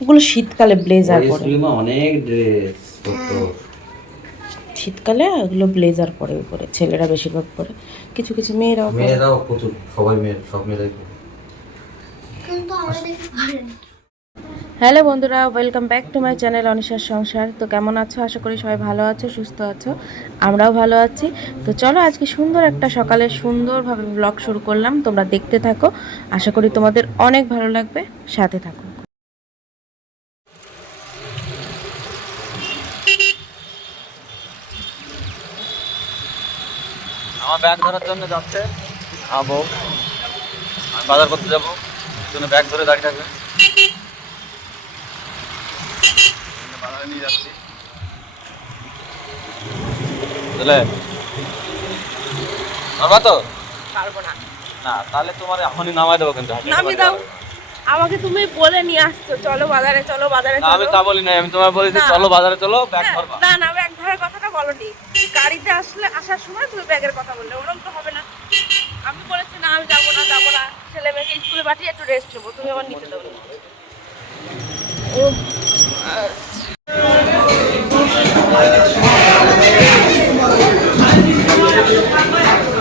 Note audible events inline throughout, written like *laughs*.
ওগুলো শীতকালে ব্লেজার পরে। অনেক ড্রেস পরতো। শীতকালে ওগুলো ব্লেজার পরে উপরে ছেলেরা বেশিরভাগ পরে। কিছু কিছু মেয়েরাও। মেয়েরাও প্রচুর সবাই মেয়ে সব মেয়েরাই কিন্তু আমরা দেখি পারে না হ্যালো বন্ধুরা welcome back to my channel অনিশার সংসার। তো কেমন আছো? আশা করি সবাই ভালো আছো, সুস্থ আছো। আমরাও ভালো আছি। তো চলো আজকে সুন্দর একটা সকালে সুন্দরভাবে ব্লগ শুরু করলাম। তোমরা দেখতে থাকো। আশা করি তোমাদের অনেক ভালো লাগবে। সাথে থাকো। আমার ব্যাগ ধরার জন্য যাচ্ছে। বউ। আমি বাজার করতে যাব। ব্যাগ ধরে দাঁড়িয়ে থাকবে বাজারে নিয়ে যাচ্ছি। বুঝলে পারবা তো? পারব না। না তাহলে তোমার এখনই নামাই দেবো কিন্তু। নামিয়ে দাও। আমাকে তুমি বলে নিয়ে আসছো চলো বাজারে চলো বাজারে না আমি চলো। তা বলি নাই আমি তোমার বলি চলো বাজারে চলো ব্যাগ হ্যাঁ, ধরবা। না না ব্যাগ ধরার কথাটা বলনি। গাড়িতে আসলে আসার সময় তুমি ব্যাগের কথা বললে ওরকম তো হবে না। আমি বলেছি না আমি যাব না যাব না। ছেলে মেয়েকে স্কুলে পাঠিয়ে একটু রেস্ট নেব তুমি আমার নিতে দেবো না।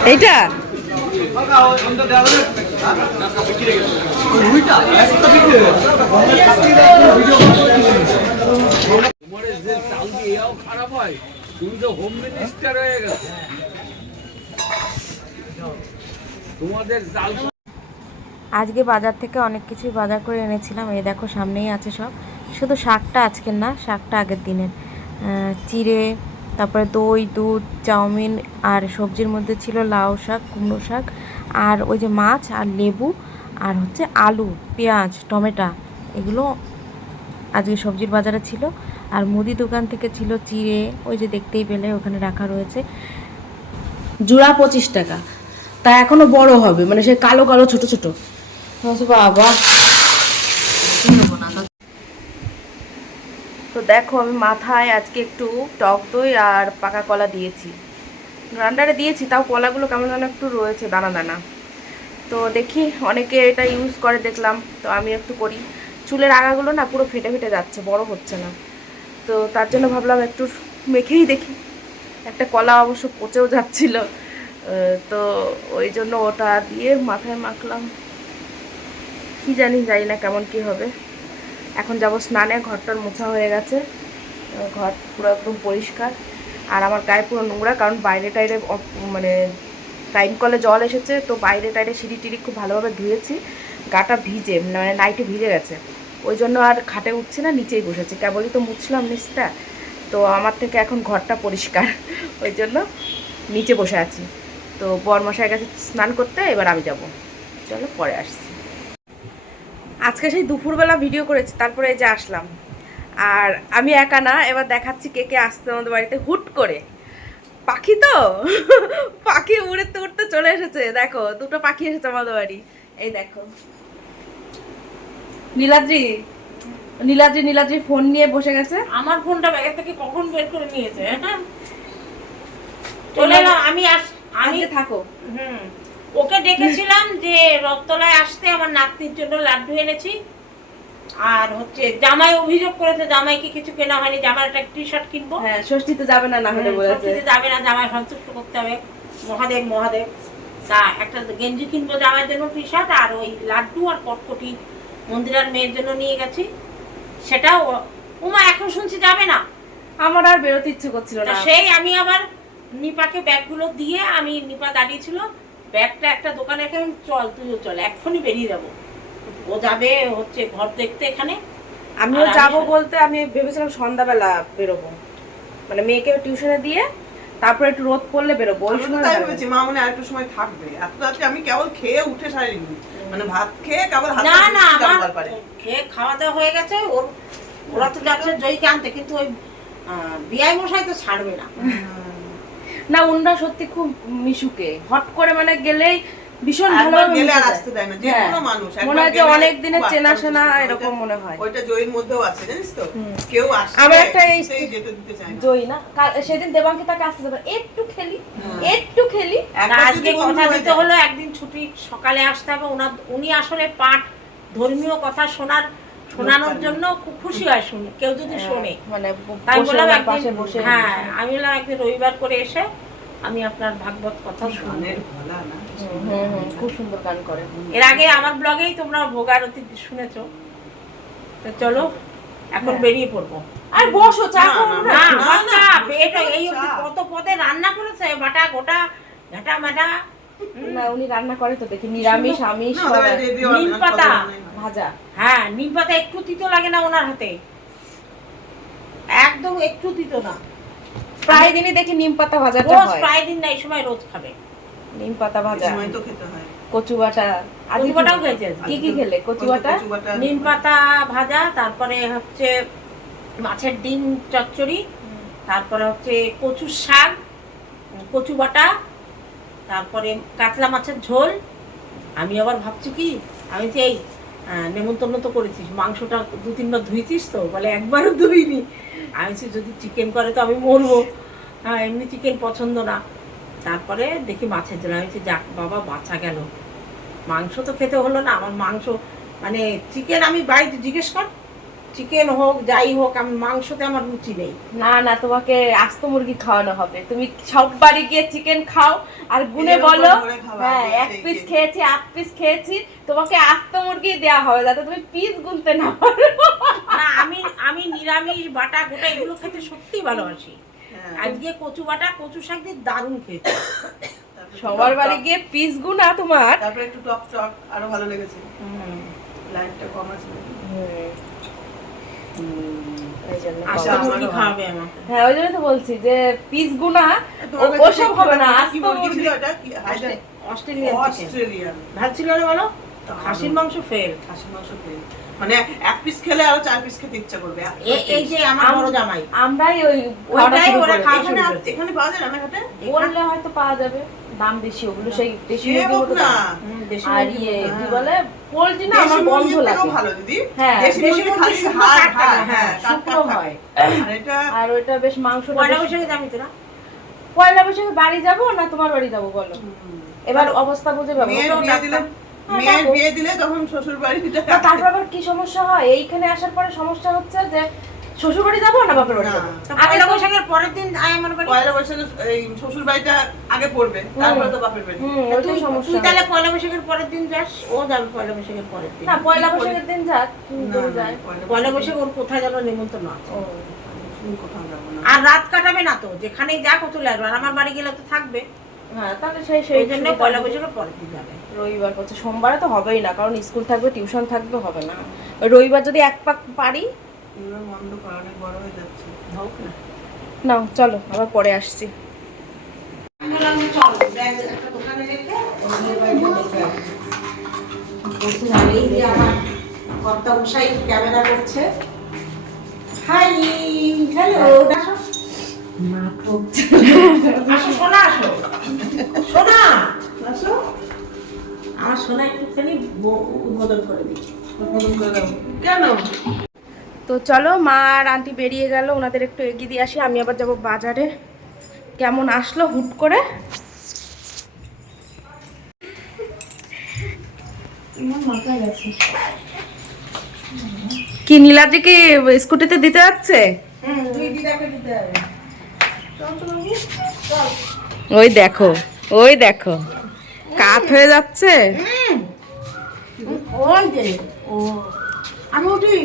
এইটা? আজকে বাজার থেকে অনেক কিছুই বাজার করে এনেছিলাম। এই দেখো সামনেই আছে সব। শুধু শাকটা আজকের না, শাকটা আগের দিনের। চিড়ে, তারপরে দই, দুধ, চাউমিন আর সবজির মধ্যে ছিল লাউ শাক, কুমড়ো শাক, আর ওই যে মাছ আর লেবু, আর হচ্ছে আলু, পেঁয়াজ, টমেটো, এগুলো আজকে সবজির বাজারে ছিল। আর মুদি দোকান থেকে ছিল চিড়ে, ওই যে দেখতেই পেলে, ওখানে রাখা রয়েছে। জোড়া পঁচিশ টাকা। তা এখনও বড় হবে মানে সে কালো কালো, ছোট ছোট। বাবা। তো দেখো, আমি মাথায় আজকে একটু টক দই আর পাকা কলা দিয়েছি। রান্নারে দিয়েছি, তাও কলাগুলো কেমন যেন একটু রয়েছে, দানা দানা। তো দেখি, অনেকে এটা ইউজ করে, দেখলাম। তো আমি একটু করি। চুলের আগাগুলো না পুরো ফেটে ফেটে যাচ্ছে, বড় হচ্ছে না। তো তার জন্য ভাবলাম একটু মেখেই দেখি। একটা কলা অবশ্য পচেও যাচ্ছিল। তো ওই জন্য ওটা দিয়ে মাথায় মাখলাম। কি জানি জানি না কেমন কি হবে। এখন যাব স্নানে, ঘরটার মোছা হয়ে গেছে। ঘর পুরো একদম পরিষ্কার। আর আমার গায়ে পুরো নোংরা, কারণ বাইরে টাইরে মানে টাইম কলে জল এসেছে, তো বাইরে টাইরে সিঁড়ি টিড়ি খুব ভালোভাবে ধুয়েছি। গাটা ভিজে মানে নাইটে ভিজে গেছে। ওই জন্য আর খাটে উঠছে না, নিচেই বসেছি। কেবলই তো মুছলাম নিচটা, তো আমার থেকে এখন ঘরটা পরিষ্কার। *laughs* ওই জন্য নিচে বসে আছি। তো বরমশাই গেছে স্নান করতে, এবার আমি যাব। চলো, পরে আসছি। আজকে সেই দুপুরবেলা ভিডিও করেছি তারপরে এই যে আসলাম। আর আমি একা না এবার দেখাচ্ছি কে কে আসছে আমাদের বাড়িতে হুট করে। পাখি তো? *laughs* পাখি উড়তে উড়তে চলে এসেছে দেখো দুটো পাখি এসেছে আমাদের বাড়ি। এই দেখো। নীলাদ্রি নীলাদ্রি নীলাদ্রি ফোন নিয়ে বসে গেছে। আমার ফোনটা ব্যাগের থেকে কখন বের করে নিয়েছে? হ্যাঁ? *laughs* চলে আমি আস আমি থাকো। হুম। ওকে ডেকেছিলাম যে রথতলায় আসতে আমার নাতনির জন্য লাড্ডু এনেছি। আর হচ্ছে জামাই অভিযোগ করেছে জামাইকে কিছু কেনা হয়নি জামাই একটা টি শার্ট কিনবো। হ্যাঁ ষষ্ঠীতে যাবে না না হলে বলেছে। সবকিছু যাবে না জামাই সন্তুষ্ট করতে হবে। মহাদেব মহাদেব তা একটা গেঞ্জি কিনবো জামাইয়ের জন্য টি শার্ট আর ওই লাড্ডু আর কটকটি মন্দিরার মেয়ের জন্য নিয়ে গেছি। সেটাও উমা এখন শুনছি যাবে না। আমার আর বেরোতে ইচ্ছে করছিল না। সেই আমি আবার নিপাকে ব্যাগগুলো দিয়ে আমি নিপা দাঁড়িয়ে ছিল। ব্যাগটা একটা দোকানে আমি, চল তুইও চল এক্ষুনি বেরিয়ে যাব। ও যাবে হচ্ছে ঘর দেখতে এখানে। আমিও যাব বলতে আমি ভেবেছিলাম সন্ধ্যাবেলা বেরোবো। মানে মেয়েকে টিউশনে দিয়ে তারপরে একটু রোদ পড়লে বেরোবো। ওই সময় তাই। ভেবেছি মা মনে আরেকটু সময় থাকবে। এত রাত্রে আমি কেবল খেয়ে উঠে সারিনি। মানে ভাত খেয়ে কেবল হাত না না আমার খেয়ে খাওয়া দাওয়া হয়ে গেছে। ওর ওরা তো যাচ্ছে জয়কে আনতে কিন্তু ওই বিআই মশাই তো ছাড়বে না। না ওনরা সত্যি খুব মিশুকে। হট করে মানে গেলেই ভীষণ ভালোভাবে গেলে আর আসতে দেয় না যে হ্যাঁ। কোনো মানুষ মনে হয় যে অনেক দিনের চেনা শোনা এরকম মনে হয়। ওইটা জয়ের মধ্যেও আছে জানিস তো? কেউ আসলে আমার একটা এই যেতে দিতে চায় না। জয়ী না? সেদিন দেবাঙ্কে তাকে আসতে দেবে একটু খেলি একটু খেলি। আজকে কথা দিতে হলো একদিন ছুটি সকালে আসতে হবে। ওনার উনি আসলে পাট ধর্মীয় কথা শোনার শোনানোর জন্য খুব খুশি হয় শুনে কেউ যদি শোনে। মানে তাই বললাম একদিন হ্যাঁ আমি বললাম একদিন রবিবার করে এসে আমি আপনার ভাগবত কথা শুনব। গানের গলা না? হুম, হুম, হুম, খুব সুন্দর গান করে। এর আগে আমার ব্লগেই তোমরা ভোগারতি শুনেছো। তো চলো এখন বেরিয়ে পড়ব। আর বসো চা না, না, এটা এই। কত পদে রান্না করেছে বাটা গোটা ঘাটা মাটা না উনি রান্না করে তো দেখি নিরামিষ আমিষ নিম পাতা। ভাজা। হ্যাঁ নিম পাতা একটু তিতো লাগে না ওনার হাতে। একদম একটু তিতো না। প্রায় দিনই দেখি নিম পাতা ভাজাটা হয়। প্রায় দিন না এই সময় রোজ খাবে। নিম পাতা ভাজা। সময় তো খেতে হয়। কচু বাটা। বাটাও কি- খেয়েছে কি কি খেলে? কচু বাটা? কচু নিম পাতা ভাজা তারপরে হচ্ছে মাছের ডিম চচ্চড়ি তারপরে হচ্ছে কচুর শাক কচু বাটা তারপরে কাতলা মাছের ঝোল। আমি আবার ভাবছি কি, আমি তো এই নেমন্তন্ন তো করেছিস, মাংসটা দু তিনবার ধুইছিস তো, বলে একবারও ধুইনি। আমি যদি চিকেন করে তো আমি মরবো। হ্যাঁ এমনি চিকেন পছন্দ না। তারপরে দেখি মাছের ঝোল, আমি যাক বাবা, বাঁচা গেল। মাংস তো খেতে হলো না, আমার মাংস মানে চিকেন আমি বাড়িতে জিজ্ঞেস কর। চিকেন হোক যাই হোক আমি মাংসতে আমার রুচি নেই। না না তোমাকে আস্ত মুরগি খাওয়ানো হবে। তুমি সব বাড়ি গিয়ে চিকেন খাও আর গুনে বলো। হ্যাঁ এক পিস খেয়েছি আট পিস খেয়েছি। তোমাকে আস্ত মুরগি দেওয়া হবে যাতে তুমি পিস গুনতে না পারো। না আমি আমি নিরামিষ বাটা গোটা এগুলো খেতে সত্যি ভালোবাসি। হ্যাঁ। আজকে কচু বাটা কচু শাক দিয়ে দারুণ খেয়েছি। সবার বাড়ি গিয়ে পিস গুনা তোমার। তারপরে একটু টক টক আরও ভালো লেগেছে। লাইটটা কম আছে এই জন্য আস্তে কম। মুরগি খাওয়াবে আমাকে হ্যাঁ ওই জন্য তো বলছি যে পিস গুনা তোমার ও- কাছে ওসব হবে না কি আস্ত মুরগি। মুরগি ছিল ওটা? কি হাইড্রা- অস্ট্রেলিয়ান অস্ট্রেলিয়ান। ভালো বলো? খাসির মাংস ফেল খাসির মাংস খেয়ে। মানে এক পিস খেলে আরও চার পিস খেতে ইচ্ছা করবে। এই যে আমার বড় জামাই। আমরাই ওই ওইটাই ওরা করেছি। খাওয়া এখানে পাওয়া যায় রানাঘাটে বললে হয়তো পাওয়া যাবে। দাম বেশি ওগুলো সেই না দেশি আর ইয়ে কি বলে? পোলট্রি না আমার বন্ধ লাগে। ভালো দিদি। হ্যাঁ, খালি হাড় হ্যাঁ, শুকনো হয়। আর এটা আর ওইটা বেশ মাংসটা পয়লা বৈশাখে যাবি তোরা? পয়লা বৈশাখে বাড়ি যাব না তোমার বাড়ি যাব বলো? এবার অবস্থা বুঝে পাবো। মেয়ের বিয়ে দিলে হ্যাঁ, বিয়ে দিলে তখন শ্বশুর বাড়িটা তারপর আবার কি সমস্যা হয়? এইখানে আসার পরে সমস্যা হচ্ছে যে শ্বশুর বাড়ি যাব না বাপের বাড়ি যাব? আগে পয়লা বৈশাখের পরের দিন পয়লা বৈশাখে এই শ্বশুর বাড়িটা আগে পড়বে তারপরে তো বাপের বাড়ি। হুম তুই সমস্যা। তুই তাহলে পয়লা বৈশাখের পরের দিন যাস ও যাবে পয়লা বৈশাখের পরের দিন। না পয়লা বৈশাখের দিন যাক পয়লা বৈশাখ ওর কোথায় যেন নেমন্তন্ন আছে। ও, আমি কোথাও যাব না। আর রাত কাটাবে না তো যেখানেই যাক ও চলে আসবে আর আমার বাড়ি গেলে তো থাকবে। হ্যাঁ তাহলে সেই সেই জন্য পয়লা। বৈশাখের পরের দিন যাবে। রবিবার করছে। সোমবারে তো হবেই না কারণ স্কুল থাকবে টিউশন থাকবে হবে না। রবিবার যদি এক পাক পারি নাও চলো আবার পরে আসছি। আমার কর্তা ক্যামেরা করছে। হাই হ্যালো আসো। আসো সোনা আসো। সোনা আসো। আমার সোনা একটুখানি উদ্বোধন করে দিই উদ্বোধন করে দাও। কেন? তো চলো মা আর আন্টি বেরিয়ে গেল ওনাদের একটু এগিয়ে দিয়ে আসি আমি আবার যাব বাজারে। কেমন আসলো হুট করে? কি নীলাদ্রি কি স্কুটিতে দিতে যাচ্ছে? ওই দেখো ওই দেখো। কাত হয়ে যাচ্ছে? আমি উঠি।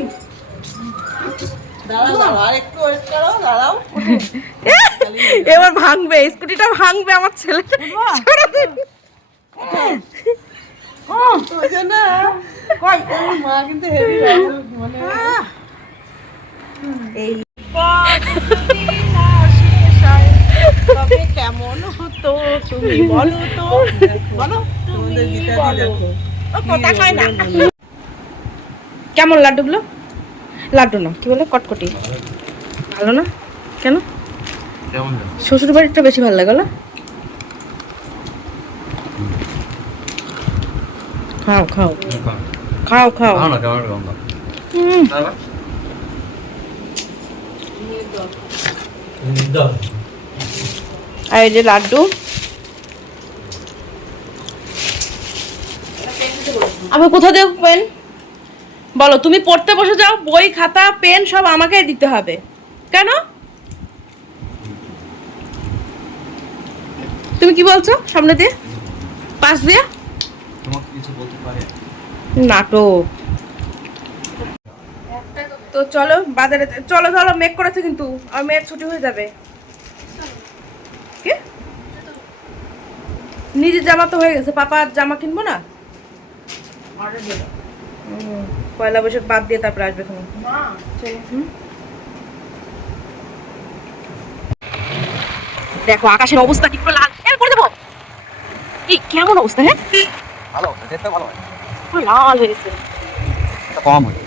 *laughs* এবার ভাঙবে স্কুটিটা ভাঙবে আমার ছেলে। মানে কেমন হতো তুমি বলো তো। বলো। তোমাদের কথা কয় না। কেমন লাড্ডুগুলো? লাড্ডু না কি বলে? কটকটি। ভালো না? কেন? শ্বশুর বাড়িটা বেশি ভালো লাগে না খাও খাও। খাও। খাও? আর এই যে লাড্ডু। আবার কোথা দেখবেন বলো তুমি পড়তে বসে যাও বই খাতা পেন সব আমাকেই দিতে হবে। কেন? তুমি কি বলছো সামনে দিয়ে? পাশ দিয়ে? নাটক। তো চলো বাজারে চলো চলো মেক করেছে কিন্তু আর মেয়ের ছুটি হয়ে যাবে। কি? নিজের জামা তো হয়ে গেছে পাপার জামা কিনবো না? হুম, পয়লা বৈশাখ বাদ দিয়ে তারপরে আসবে এখন দেখো আকাশের অবস্থা কি পুরো লাল। এ করে দেবো। কি কেমন অবস্থা হ্যাঁ? ভালো দেখতে ভালো লাল হয়ে গেছে। কম হয়।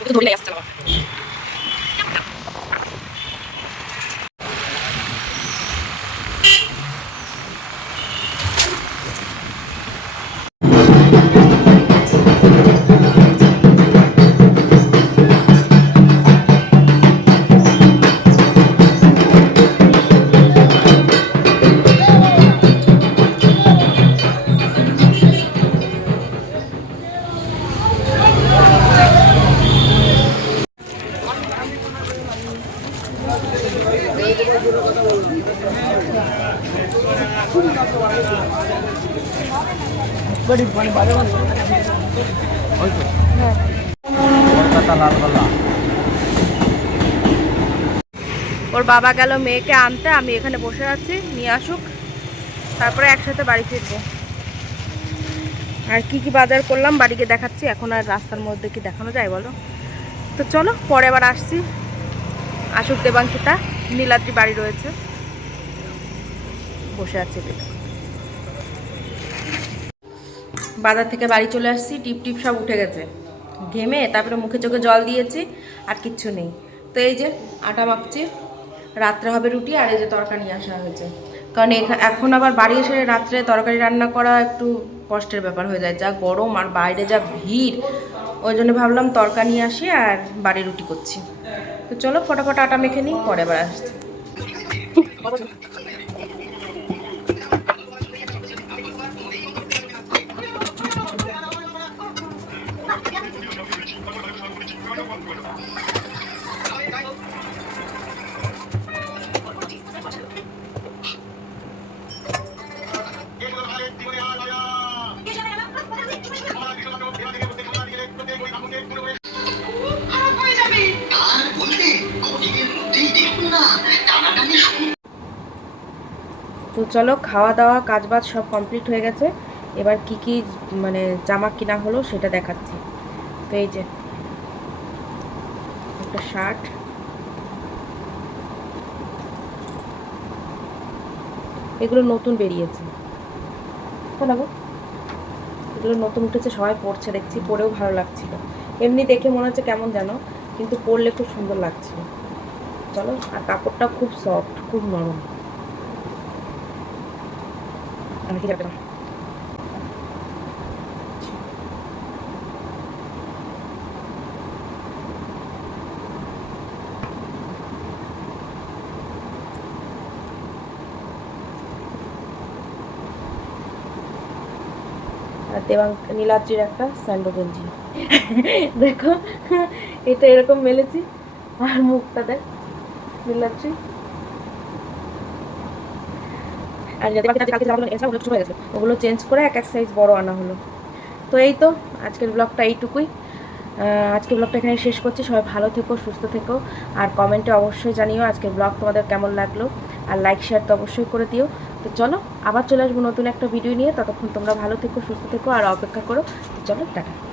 একটু ধরে আসছে ওর বাবা গেল মেয়েকে আনতে, আমি এখানে বসে আছি, নিয়ে আসুক, তারপরে একসাথে বাড়ি ফিরবো। আর কি কি বাজার করলাম বাড়িকে দেখাচ্ছি, এখন আর রাস্তার মধ্যে কি দেখানো যায় বলো? তো চলো, পরে আবার আসছি। আসুক দেবাঙ্কিতা, নীলাদ্রি বাড়ি রয়েছে। বসে আছে। বাজার থেকে বাড়ি চলে আসছি, টিপ টিপ সব উঠে গেছে। ঘেমে, তারপরে মুখে চোখে জল দিয়েছি, আর কিচ্ছু নেই। তো এই যে, আটা মাখছি। রাত্রে হবে রুটি আর এই যে তরকারি আসা হয়েছে। কারণ এখা- এখন আবার বাড়ি এসে রাত্রে তরকারি রান্না করা একটু কষ্টের ব্যাপার হয়ে যায়। যা গরম আর বাইরে যা ভিড়, ওই জন্য ভাবলাম তরকা নিয়ে আসি আর বাড়ি রুটি করছি। তো চলো, ফটাফট আটা মেখে নিই, পরে আবার আসছি। চলো, খাওয়া দাওয়া কাজ বাজ সব কমপ্লিট হয়ে গেছে। এবার কি কি মানে জামা কিনা হলো সেটা দেখাচ্ছি। তো এই যে, একটা শার্ট এগুলো নতুন বেরিয়েছে। এগুলো নতুন উঠেছে, সবাই পরছে দেখছি পরেও ভালো লাগছিল। এমনি দেখে মনে হচ্ছে কেমন যেন, কিন্তু পরলে খুব সুন্দর লাগছিল। চলো, আর কাপড়টা খুব সফট খুব নরম। যাবে না আর দেবাঙ্ক নীলাদ্রির একটা স্যান্ডো গেঞ্জি। দেখো, এটা এরকম মেলেছি। আর মুখটা দেখ, নীলাদ্রি। আর যাতে বাকি কালকে জামাগুলো এনেছিলাম ওগুলো ছোটো হয়ে গেছে। ওগুলো চেঞ্জ করে এক এক সাইজ বড় আনা হলো। তো এই তো আজকের ব্লগটা এইটুকুই। আজকের ব্লগটা এখানে শেষ করছি। সবাই ভালো থেকো, সুস্থ থেকো। আর কমেন্টে অবশ্যই জানিও আজকের ব্লগ তোমাদের কেমন লাগল। আর লাইক শেয়ার তো অবশ্যই করে দিও। তো চলো, আবার চলে আসব নতুন একটা ভিডিও নিয়ে। ততক্ষণ তোমরা ভালো থেকো, সুস্থ থেকো, আর অপেক্ষা করো। তো চলো, টাটা।